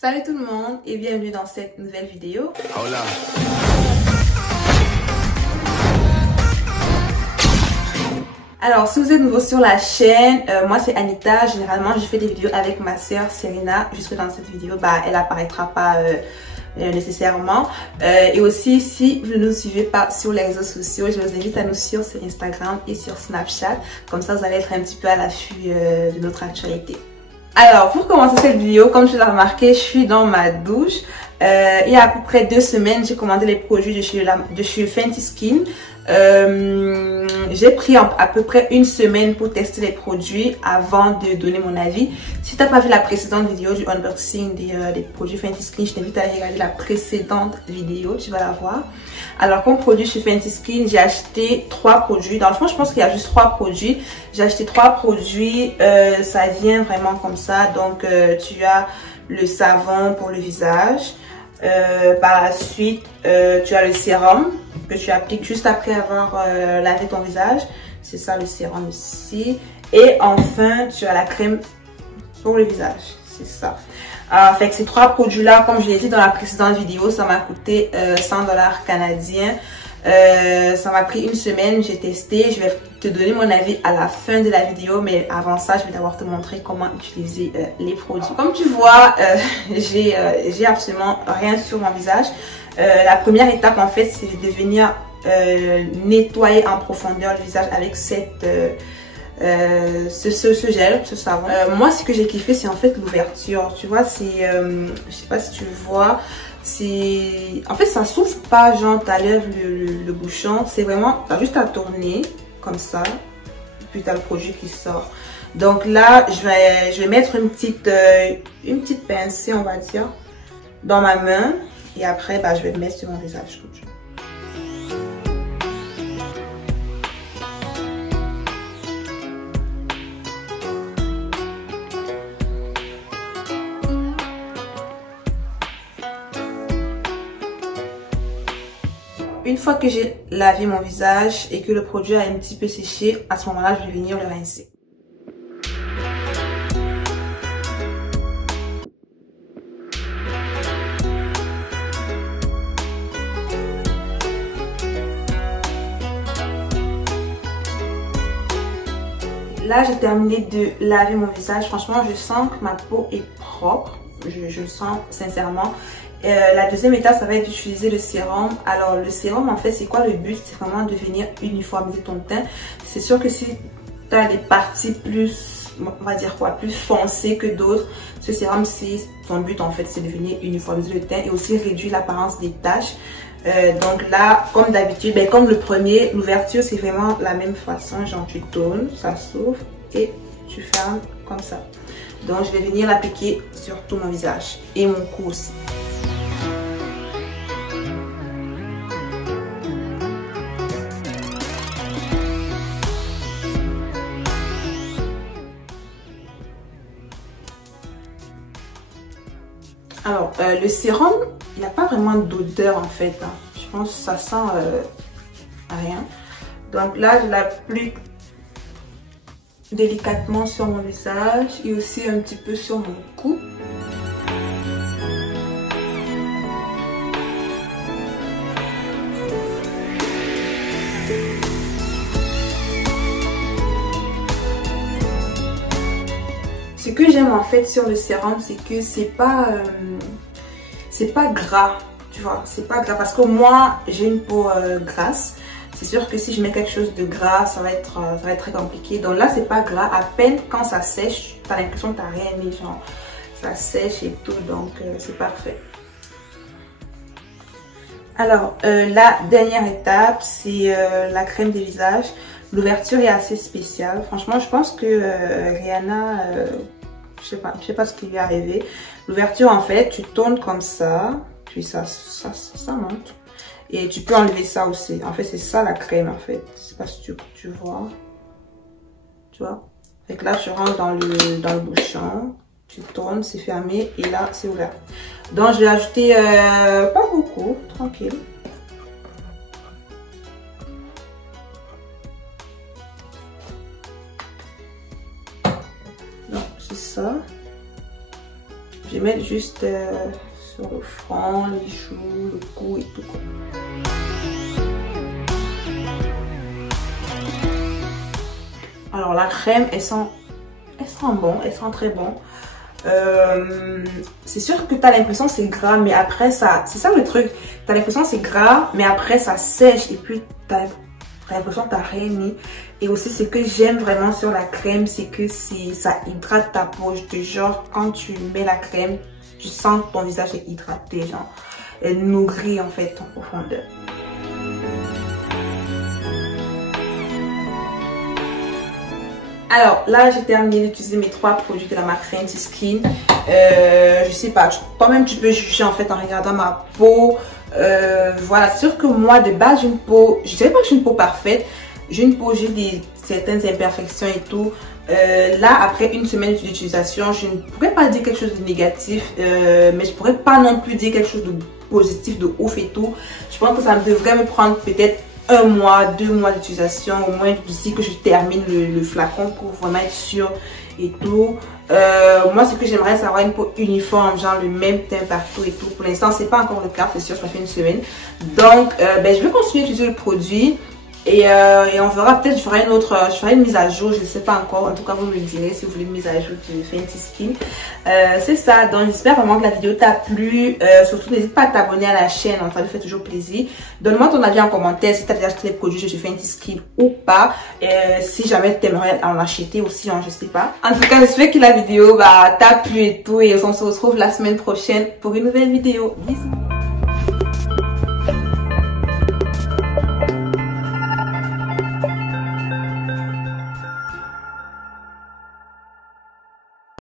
Salut tout le monde et bienvenue dans cette nouvelle vidéo. Hola. Alors si vous êtes nouveau sur la chaîne, moi c'est Anita. Généralement je fais des vidéos avec ma soeur Serena. Jusque dans cette vidéo, elle apparaîtra pas nécessairement. Et aussi si vous ne nous suivez pas sur les réseaux sociaux, je vous invite à nous suivre sur Instagram et sur Snapchat. Comme ça vous allez être un petit peu à l'affût de notre actualité. Alors, pour commencer cette vidéo, comme tu l'as remarqué, je suis dans ma douche. Il y a à peu près 2 semaines, j'ai commandé les produits de chez Fenty Skin. J'ai pris à peu près 1 semaine pour tester les produits avant de donner mon avis. Si tu n'as pas vu la précédente vidéo du unboxing des produits Fenty Skin, je t'invite à aller regarder la précédente vidéo, tu vas la voir. Alors, comme produit chez Fenty Skin, j'ai acheté 3 produits. Dans le fond, je pense qu'il y a juste 3 produits. J'ai acheté 3 produits. Ça vient vraiment comme ça. Donc, tu as le savon pour le visage. Par la suite, tu as le sérum que tu appliques juste après avoir lavé ton visage. C'est ça le sérum ici. Et enfin, tu as la crème pour le visage. C'est ça. Fait que ces 3 produits-là, comme je l'ai dit dans la précédente vidéo, ça m'a coûté 100 $ canadiens. Ça m'a pris 1 semaine, j'ai testé. Je vais te donner mon avis à la fin de la vidéo, mais avant ça, je vais d'abord te montrer comment utiliser les produits. Comme tu vois, j'ai absolument rien sur mon visage. La première étape, en fait, c'est de venir nettoyer en profondeur le visage avec ce gel, ce savon. Moi, ce que j'ai kiffé, c'est en fait l'ouverture. Tu vois, c'est, je sais pas si tu vois, c'est, en fait, ça s'ouvre pas, genre, t'enlèves le bouchon. C'est vraiment, t'as juste à tourner comme ça, puis t'as le produit qui sort. Donc là, je vais mettre une petite pincée, on va dire, dans ma main, et après, je vais le mettre sur mon visage comme ça. Une fois que j'ai lavé mon visage et que le produit a un petit peu séché, à ce moment-là, je vais venir le rincer. Là, j'ai terminé de laver mon visage. Franchement, je sens que ma peau est propre. Je le sens sincèrement. La deuxième étape, ça va être d'utiliser le sérum. Alors, le sérum, en fait, c'est quoi le but? C'est vraiment de venir uniformiser ton teint. C'est sûr que si tu as des parties plus, on va dire quoi, plus foncées que d'autres, ce sérum, c'est son but, en fait, c'est de venir uniformiser le teint et aussi réduire l'apparence des taches. Donc là, comme d'habitude, comme le premier, l'ouverture, c'est vraiment la même façon. Genre, tu tournes, ça s'ouvre et tu fermes comme ça. Donc, je vais venir l'appliquer sur tout mon visage et mon cou aussi. Alors, le sérum, il n'a pas vraiment d'odeur en fait. Hein. Je pense que ça sent rien. Donc là, je l'applique délicatement sur mon visage et aussi un petit peu sur mon cou. Ce que j'aime en fait sur le sérum, c'est que c'est pas gras, tu vois, c'est pas gras parce que moi j'ai une peau grasse. C'est sûr que si je mets quelque chose de gras, ça va être très compliqué. Donc là, c'est pas gras. À peine quand ça sèche, t'as l'impression que t'as rien mis, genre ça sèche et tout, donc c'est parfait. Alors, la dernière étape, c'est la crème de visage. L'ouverture est assez spéciale. Franchement, je pense que Rihanna, je sais pas ce qui lui est arrivé. L'ouverture, en fait, tu tournes comme ça, puis ça monte. Et tu peux enlever ça aussi. En fait, c'est ça la crème, en fait. Je sais pas si tu vois. Tu vois? Fait que là, tu rentres dans le bouchon. Tu tournes, c'est fermé. Et là, c'est ouvert. Donc, je vais ajouter pas beaucoup. Tranquille. Donc, c'est ça. vais mettre juste sur le front, les joues, le cou et tout. Alors la crème, elle sent bon, elle sent très bon. C'est sûr que tu as l'impression que c'est gras, mais après ça, c'est ça le truc. Tu as l'impression que c'est gras, mais après ça sèche et puis tu as l'impression que tu n'as rien mis. Et aussi, ce que j'aime vraiment sur la crème, c'est que ça hydrate ta peau. De genre, quand tu mets la crème, tu sens que ton visage est hydraté, genre, elle nourrit en fait en profondeur. Alors là, j'ai terminé d'utiliser mes 3 produits de la marque Fenty Skin. Je sais pas, toi-même tu peux juger en fait en regardant ma peau. Voilà, c'est sûr que moi de base j'ai une peau, je dirais pas que j'ai une peau parfaite. J'ai une peau, j'ai certaines imperfections et tout. Là, après une semaine d'utilisation, je ne pourrais pas dire quelque chose de négatif, mais je pourrais pas non plus dire quelque chose de positif, de ouf et tout. Je pense que ça devrait me prendre peut-être 1 mois, 2 mois d'utilisation, au moins d'ici que je termine le flacon pour vraiment être sûre et tout. Moi, ce que j'aimerais, c'est avoir une peau uniforme, genre le même teint partout et tout. Pour l'instant, c'est pas encore le cas, c'est sûr, ça fait une semaine. Donc, je vais continuer à utiliser le produit. Et on verra, peut-être je ferai une mise à jour, je ne sais pas encore. En tout cas, vous me le direz si vous voulez une mise à jour de Fenty Skin. C'est ça, donc j'espère vraiment que la vidéo t'a plu. Surtout, n'hésite pas à t'abonner à la chaîne, ça me fait toujours plaisir. Donne-moi ton avis en commentaire si tu as déjà acheté les produits de Fenty Skin ou pas. Si jamais tu aimerais en acheter aussi, hein, je sais pas. En tout cas, j'espère que la vidéo t'a plu et tout. Et on se retrouve la semaine prochaine pour une nouvelle vidéo. Bisous.